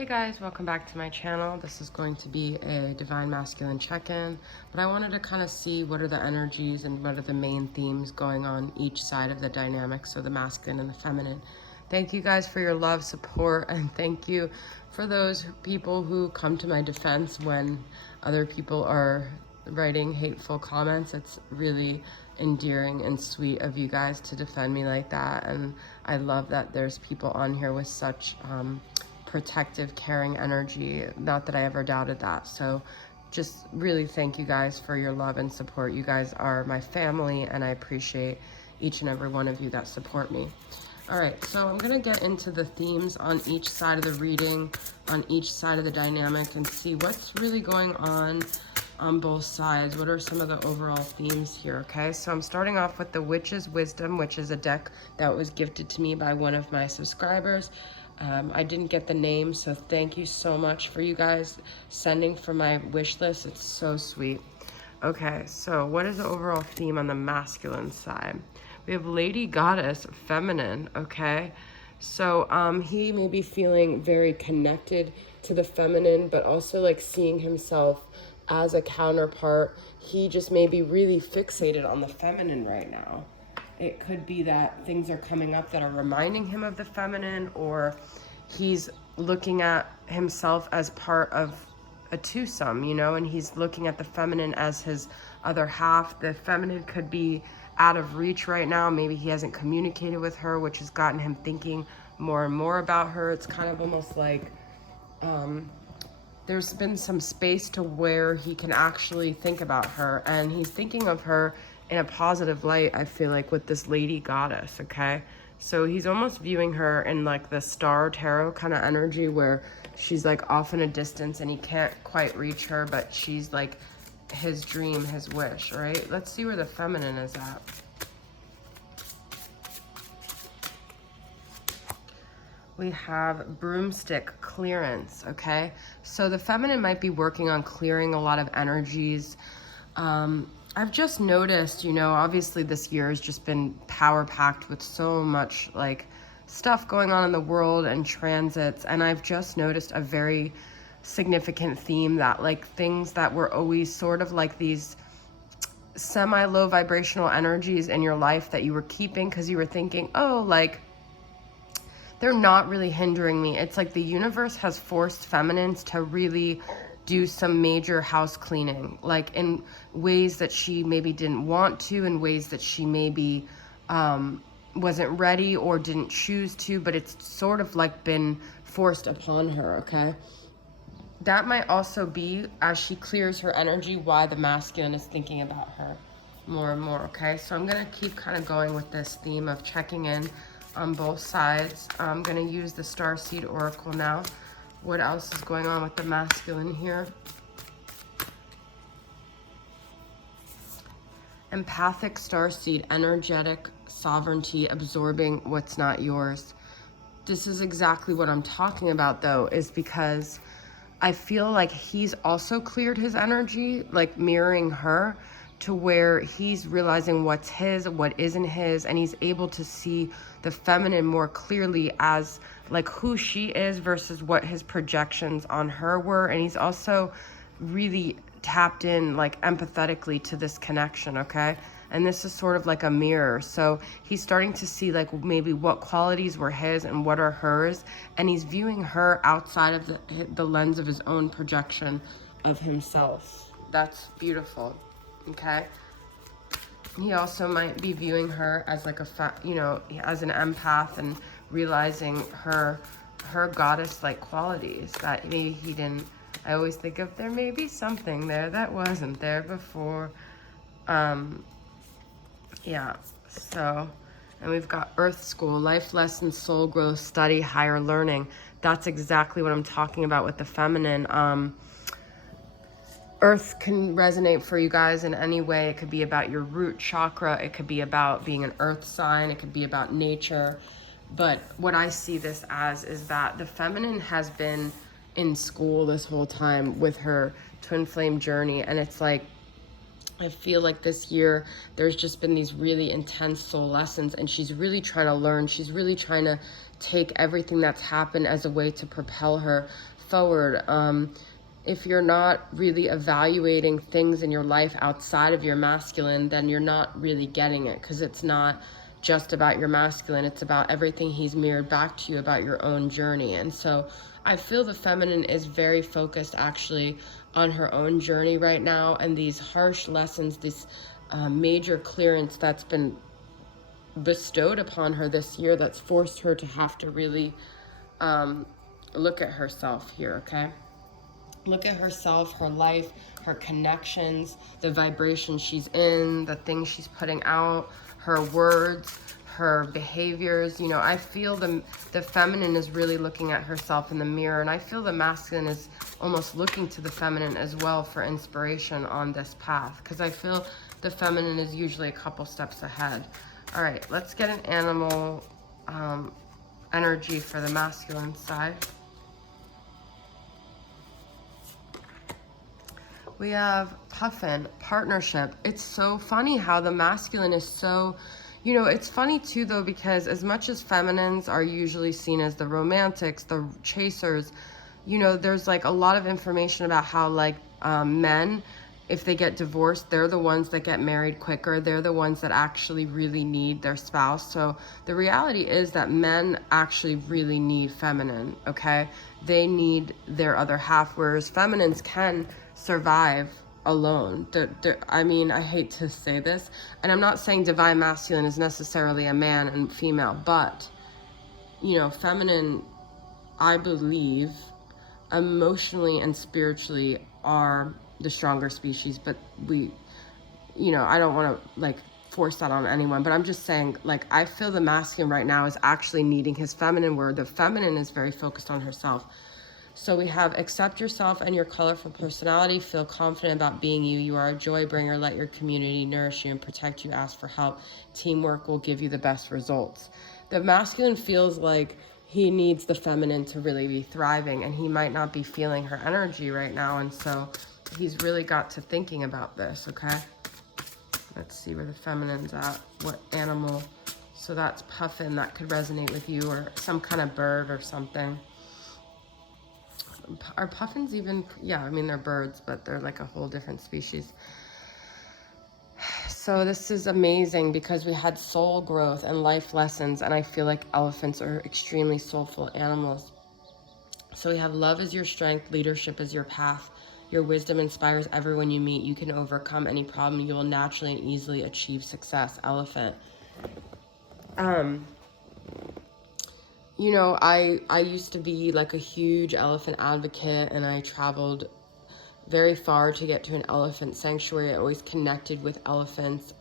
Hey guys, welcome back to my channel. This is going to be a Divine Masculine check-in, but I wanted to kind of see what are the energies and what are the main themes going on each side of the dynamic, so the masculine and the feminine. Thank you guys for your love, support, and thank you for those people who come to my defense when other people are writing hateful comments. It's really endearing and sweet of you guys to defend me like that, and I love that there's people on here with such protective, caring energy. Not that I ever doubted that. So just really thank you guys for your love and support. You guys are my family, and I appreciate each and every one of you that support me. All right, so I'm gonna get into the themes on each side of the reading, on each side of the dynamic, and see what's really going on both sides. What are some of the overall themes here, okay? So I'm starting off with the Witch's Wisdom, which is a deck that was gifted to me by one of my subscribers. I didn't get the name, so thank you so much for you guys sending for my wish list. It's so sweet. Okay, so what is the overall theme on the masculine side? We have Lady Goddess, feminine, okay? So he may be feeling very connected to the feminine, but also like seeing himself as a counterpart. He just may be really fixated on the feminine right now. It could be that things are coming up that are reminding him of the feminine, or he's looking at himself as part of a twosome, you know, and he's looking at the feminine as his other half. The feminine could be out of reach right now. Maybe he hasn't communicated with her, which has gotten him thinking more and more about her. It's kind of almost like there's been some space to where he can actually think about her, and he's thinking of her in a positive light, I feel like, with this Lady Goddess, okay? So he's almost viewing her in like the star tarot kind of energy, where she's like off in a distance and he can't quite reach her, but she's like his dream, his wish, right? Let's see where the feminine is at. We have Broomstick, clearance, okay? So the feminine might be working on clearing a lot of energies. I've just noticed, you know, obviously this year has just been power-packed with so much like stuff going on in the world and transits, and I've just noticed a very significant theme that like things that were always sort of like these semi-low vibrational energies in your life that you were keeping because you were thinking, oh, like they're not really hindering me. It's like the universe has forced feminines to really do some major house cleaning, like in ways that she maybe didn't want to, in ways that she maybe wasn't ready or didn't choose to, but it's sort of like been forced upon her, okay? That might also be, as she clears her energy, why the masculine is thinking about her more and more, okay? So I'm gonna keep kind of going with this theme of checking in on both sides. I'm gonna use the Starseed Oracle now. What else is going on with the masculine here? Empathic starseed, energetic sovereignty, absorbing what's not yours. This is exactly what I'm talking about, though, is because I feel like he's also cleared his energy, like mirroring her, to where he's realizing what's his, what isn't his, and he's able to see the feminine more clearly as like who she is versus what his projections on her were. And he's also really tapped in like empathetically to this connection, okay? And this is sort of like a mirror. So he's starting to see like maybe what qualities were his and what are hers, and he's viewing her outside of the lens of his own projection of himself. That's beautiful, okay? He also might be viewing her as like you know, as an empath, and realizing her goddess-like qualities that maybe he didn't. I always think of there may be something there that wasn't there before. Yeah, so, and we've got Earth School, life lessons, soul growth, study, higher learning. That's exactly what I'm talking about with the feminine. Earth can resonate for you guys in any way. It could be about your root chakra. It could be about being an earth sign. It could be about nature. But what I see this as is that the feminine has been in school this whole time with her twin flame journey. And it's like, I feel like this year there's just been these really intense soul lessons, and she's really trying to learn. She's really trying to take everything that's happened as a way to propel her forward. If you're not really evaluating things in your life outside of your masculine, then you're not really getting it, because it's not just about your masculine, it's about everything he's mirrored back to you about your own journey. And so I feel the feminine is very focused actually on her own journey right now, and these harsh lessons, this major clearance that's been bestowed upon her this year, that's forced her to have to really look at herself here, okay? Look at herself, her life, her connections, the vibration she's in, the things she's putting out, her words, her behaviors. You know, I feel the feminine is really looking at herself in the mirror, and I feel the masculine is almost looking to the feminine as well for inspiration on this path, because I feel the feminine is usually a couple steps ahead. All right, let's get an animal energy for the masculine side. We have Puffin, partnership. It's so funny how the masculine is so, you know, it's funny too though, because as much as feminines are usually seen as the romantics, the chasers, you know, there's like a lot of information about how like men, if they get divorced, they're the ones that get married quicker. They're the ones that actually really need their spouse. So the reality is that men actually really need feminine, okay? They need their other half, whereas feminines can survive alone. I mean, I hate to say this, and I'm not saying divine masculine is necessarily a man and female, but, you know, feminine, I believe, emotionally and spiritually are the stronger species, but we, you know, I don't want to like force that on anyone, but I'm just saying, like, I feel the masculine right now is actually needing his feminine, where the feminine is very focused on herself. So we have accept yourself and your colorful personality, feel confident about being you. You are a joy bringer. Let your community nourish you and protect you. Ask for help. Teamwork will give you the best results. The masculine feels like he needs the feminine to really be thriving, and he might not be feeling her energy right now. And so he's really got to thinking about this, okay? Let's see where the feminine's at. What animal? So that's Puffin. That could resonate with you, or some kind of bird or something. Are puffins even, yeah, I mean, they're birds, but they're like a whole different species. So this is amazing because we had soul growth and life lessons, and I feel like elephants are extremely soulful animals. So we have love is your strength, leadership is your path. Your wisdom inspires everyone you meet. You can overcome any problem. You will naturally and easily achieve success. Elephant. You know, I used to be like a huge elephant advocate, and I traveled very far to get to an elephant sanctuary. I always connected with elephants.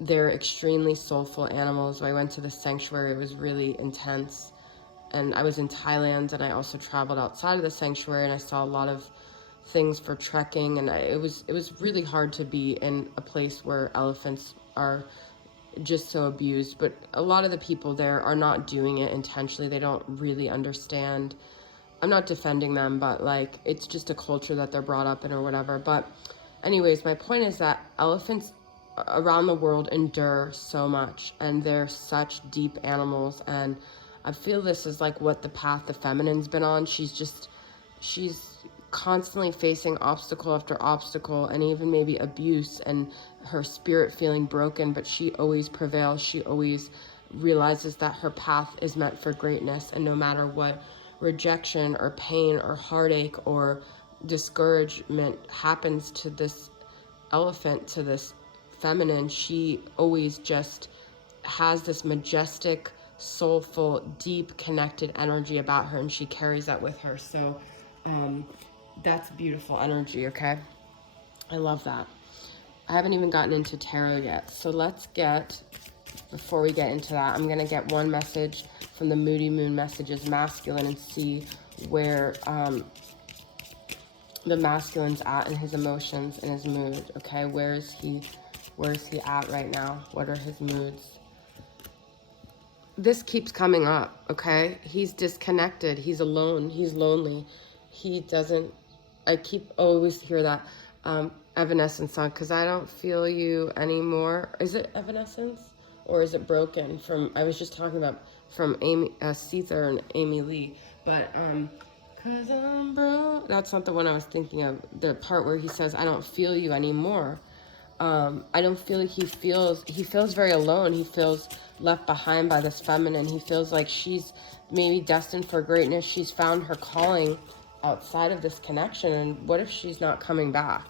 They're extremely soulful animals. When I went to the sanctuary, it was really intense. And I was in Thailand, and I also traveled outside of the sanctuary, and I saw a lot of things for trekking, and it was really hard to be in a place where elephants are just so abused. But a lot of the people there are not doing it intentionally. They don't really understand. I'm not defending them, but like, it's just a culture that they're brought up in or whatever. But anyways, my point is that elephants around the world endure so much, and they're such deep animals. And I feel this is like what the path the feminine's been on. She's constantly facing obstacle after obstacle, and even maybe abuse, and her spirit feeling broken, but she always prevails. She always realizes that her path is meant for greatness, and no matter what rejection or pain or heartache or discouragement happens to this elephant, to this feminine, she always just has this majestic, soulful, deep, connected energy about her, and she carries that with her. So that's beautiful energy, okay? I love that. I haven't even gotten into tarot yet. So let's get, before we get into that, I'm going to get one message from the Moody Moon Messages masculine and see where the masculine's at in his emotions and his mood, okay? Where is he at right now? What are his moods? This keeps coming up, okay? He's disconnected. He's alone. He's lonely. He doesn't, I always hear that Evanescence song, because I don't feel you anymore. Is it Evanescence? Or is it Broken? I was just talking about from Amy, Seether and Amy Lee. But, cause I'm broke. That's not the one I was thinking of. The part where he says, I don't feel you anymore. I don't feel like he feels very alone. He feels left behind by this feminine. He feels like she's maybe destined for greatness. She's found her calling outside of this connection. And what if she's not coming back?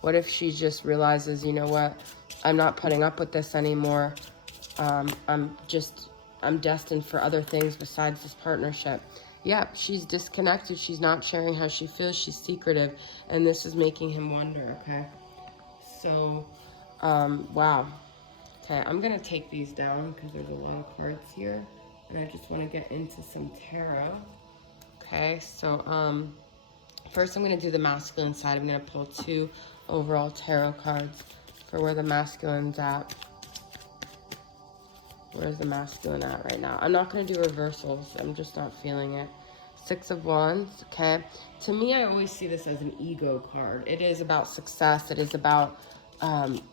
What if she just realizes, you know what, I'm not putting up with this anymore. I'm destined for other things besides this partnership. Yeah, she's disconnected. She's not sharing how she feels. She's secretive. And this is making him wonder, okay? So, wow. Okay, I'm going to take these down because there's a lot of cards here. And I just want to get into some tarot. Okay, so first I'm going to do the masculine side. I'm going to pull 2 overall tarot cards for where the masculine's at. Where's the masculine at right now? I'm not going to do reversals. I'm just not feeling it. 6 of Wands, okay? To me, I always see this as an ego card. It is about success. It is about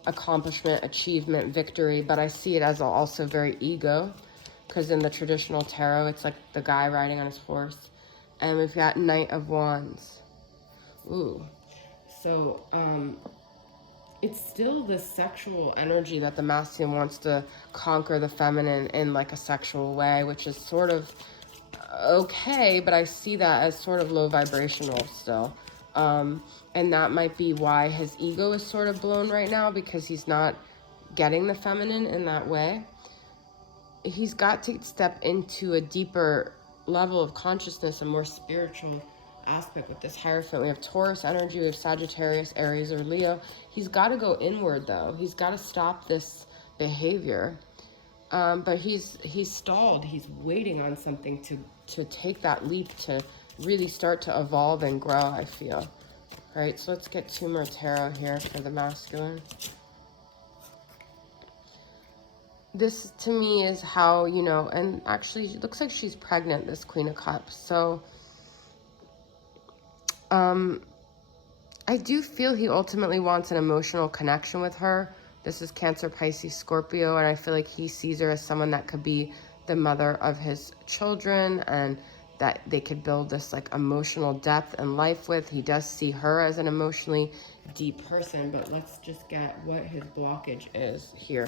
accomplishment, achievement, victory, but I see it as also very ego, because in the traditional tarot, it's like the guy riding on his horse. And we've got Knight of Wands. Ooh. So, it's still the sexual energy that the masculine wants to conquer the feminine in like a sexual way, which is sort of okay, but I see that as sort of low vibrational still. And that might be why his ego is sort of blown right now, because he's not getting the feminine in that way. He's got to step into a deeper level of consciousness, a more spiritual aspect with this Hierophant. We have Taurus energy, we have Sagittarius, Aries, or Leo. He's got to go inward, though. He's got to stop this behavior. But he's stalled. He's waiting on something to take that leap, to really start to evolve and grow, I feel. All right, so let's get 2 more tarot here for the masculine. This, to me, is how, you know, and actually, it looks like she's pregnant, this Queen of Cups. So, I do feel he ultimately wants an emotional connection with her. This is Cancer, Pisces, Scorpio, and I feel like he sees her as someone that could be the mother of his children, and that they could build this like emotional depth and life with. He does see her as an emotionally deep person, but let's just get what his blockage is here.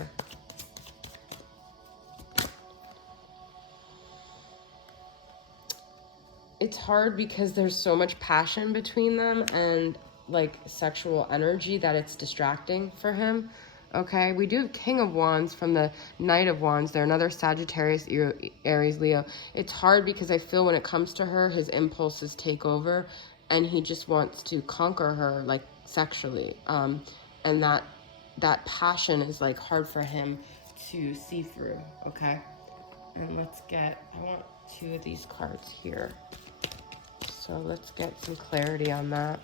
It's hard because there's so much passion between them and like sexual energy that it's distracting for him. Okay, we do have King of Wands from the Knight of Wands. They're another Sagittarius, Aries, Leo. It's hard because I feel when it comes to her, his impulses take over and he just wants to conquer her like sexually. And that passion is like hard for him to see through, okay? And let's get, I want 2 of these cards here. So let's get some clarity on that.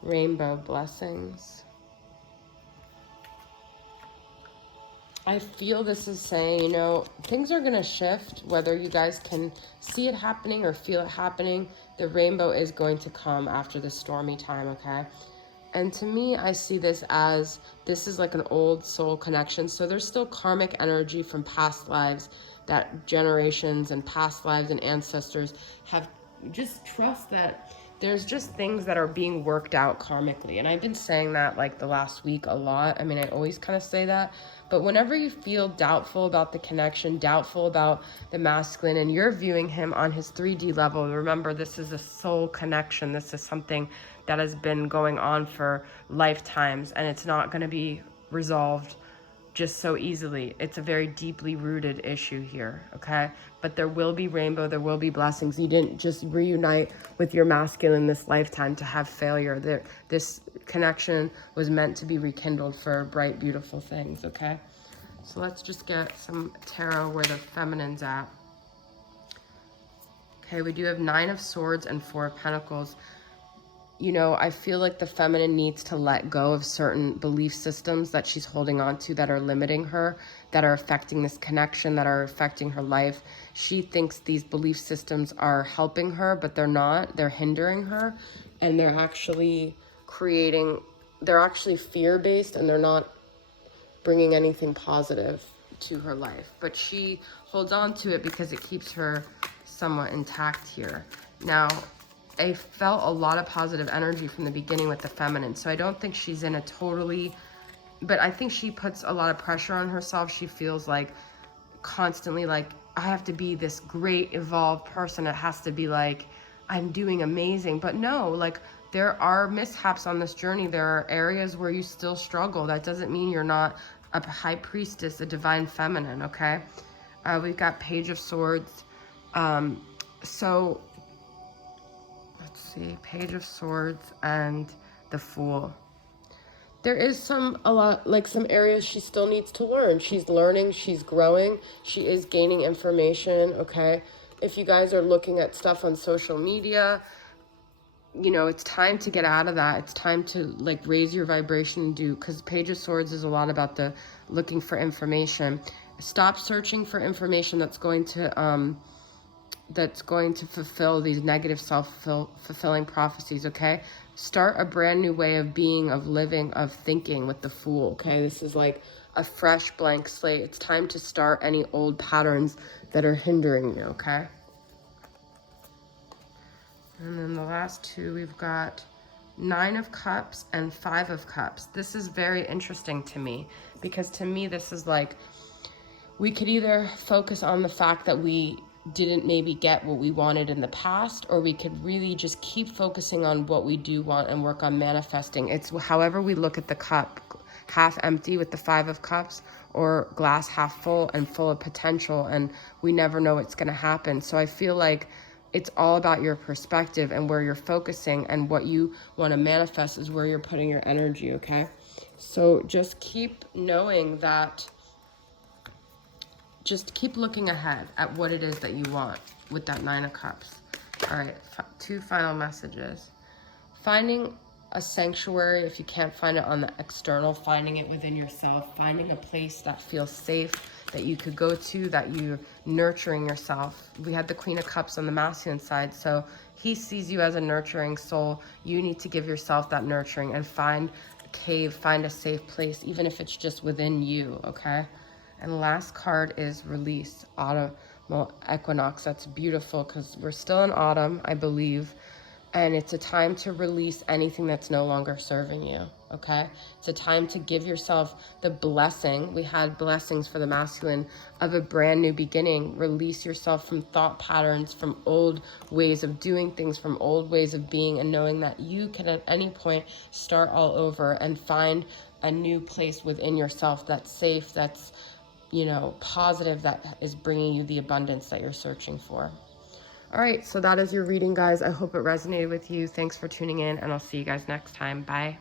Rainbow blessings. I feel this is saying, you know, things are going to shift, whether you guys can see it happening or feel it happening. The rainbow is going to come after the stormy time, okay? And to me, I see this as, this is like an old soul connection. So there's still karmic energy from past lives, that generations and past lives and ancestors have. Just trust that there's just things that are being worked out karmically. And I've been saying that like the last week a lot. I mean, I always kind of say that. But whenever you feel doubtful about the connection, doubtful about the masculine, and you're viewing him on his 3D level, remember, this is a soul connection. This is something that has been going on for lifetimes, and it's not going to be resolved just so easily. It's a very deeply rooted issue here, okay? But there will be rainbow, there will be blessings. You didn't just reunite with your masculine this lifetime to have failure. This connection was meant to be rekindled for bright, beautiful things, okay? So let's just get some tarot where the feminine's at. Okay, we do have 9 of Swords and 4 of Pentacles. You know, I feel like the feminine needs to let go of certain belief systems that she's holding on to that are limiting her, that are affecting this connection, that are affecting her life. She thinks these belief systems are helping her, but they're not. They're hindering her, and they're actually fear-based, and they're not bringing anything positive to her life. But she holds on to it because it keeps her somewhat intact here. Now, I felt a lot of positive energy from the beginning with the feminine. So I don't think she's in a totally, but I think she puts a lot of pressure on herself. She feels like constantly like, I have to be this great evolved person. It has to be like, I'm doing amazing. But no, like, there are mishaps on this journey. There are areas where you still struggle. That doesn't mean you're not a high priestess, a divine feminine, okay? We've got Page of Swords. So let's see, Page of Swords and the Fool. There is a lot, like some areas she still needs to learn. She's learning, she's growing, she is gaining information, okay? If you guys are looking at stuff on social media, you know, it's time to get out of that. It's time to like raise your vibration and do, because Page of Swords is a lot about the looking for information. Stop searching for information that's going to fulfill these negative self-fulfilling prophecies, okay? Start a brand new way of being, of living, of thinking with the Fool, okay? This is like a fresh blank slate. It's time to start any old patterns that are hindering you, okay? And then the last two, we've got Nine of Cups and Five of Cups. This is very interesting to me, because to me, this is like, we could either focus on the fact that we didn't maybe get what we wanted in the past, or we could really just keep focusing on what we do want and work on manifesting. It's however we look at the cup, half empty with the Five of Cups, or glass half full and full of potential, and we never know what's going to happen. So I feel like it's all about your perspective and where you're focusing, and what you want to manifest is where you're putting your energy, okay? So just keep knowing that, just keep looking ahead at what it is that you want with that Nine of Cups. All right, two final messages. Finding a sanctuary, if you can't find it on the external, finding it within yourself, finding a place that feels safe, that you could go to, that you're nurturing yourself. We had the Queen of Cups on the masculine side, so he sees you as a nurturing soul. You need to give yourself that nurturing and find a cave, find a safe place, even if it's just within you, okay? And the last card is Release, Autumnal Equinox. That's beautiful because we're still in autumn, I believe. And it's a time to release anything that's no longer serving you, okay? It's a time to give yourself the blessing. We had blessings for the masculine of a brand new beginning. Release yourself from thought patterns, from old ways of doing things, from old ways of being, and knowing that you can at any point start all over and find a new place within yourself that's safe, that's, you know, positive, that is bringing you the abundance that you're searching for. All right, so that is your reading, guys. I hope it resonated with you. Thanks for tuning in, and I'll see you guys next time. Bye.